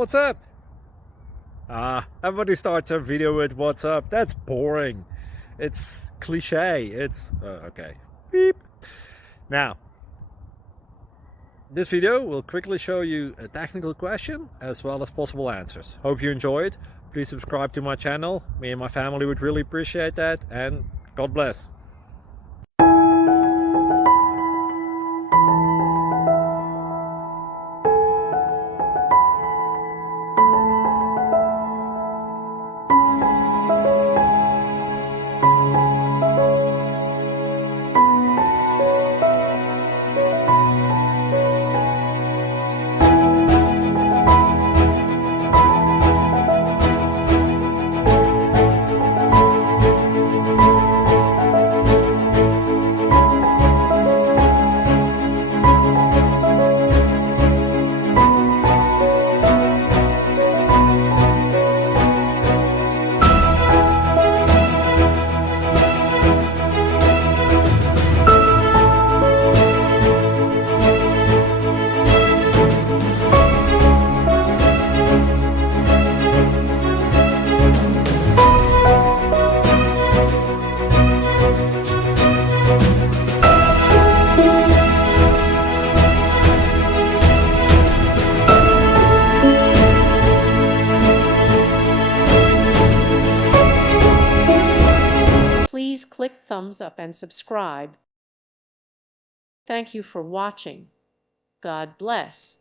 What's up? Everybody starts their video with what's up. That's boring. It's cliche. It's okay. Beep. Now, this video will quickly show you a technical question as well as possible answers. Hope you enjoy it. Please subscribe to my channel. Me and my family would really appreciate that, and God bless. Please click thumbs up and subscribe. Thank you for watching. God bless.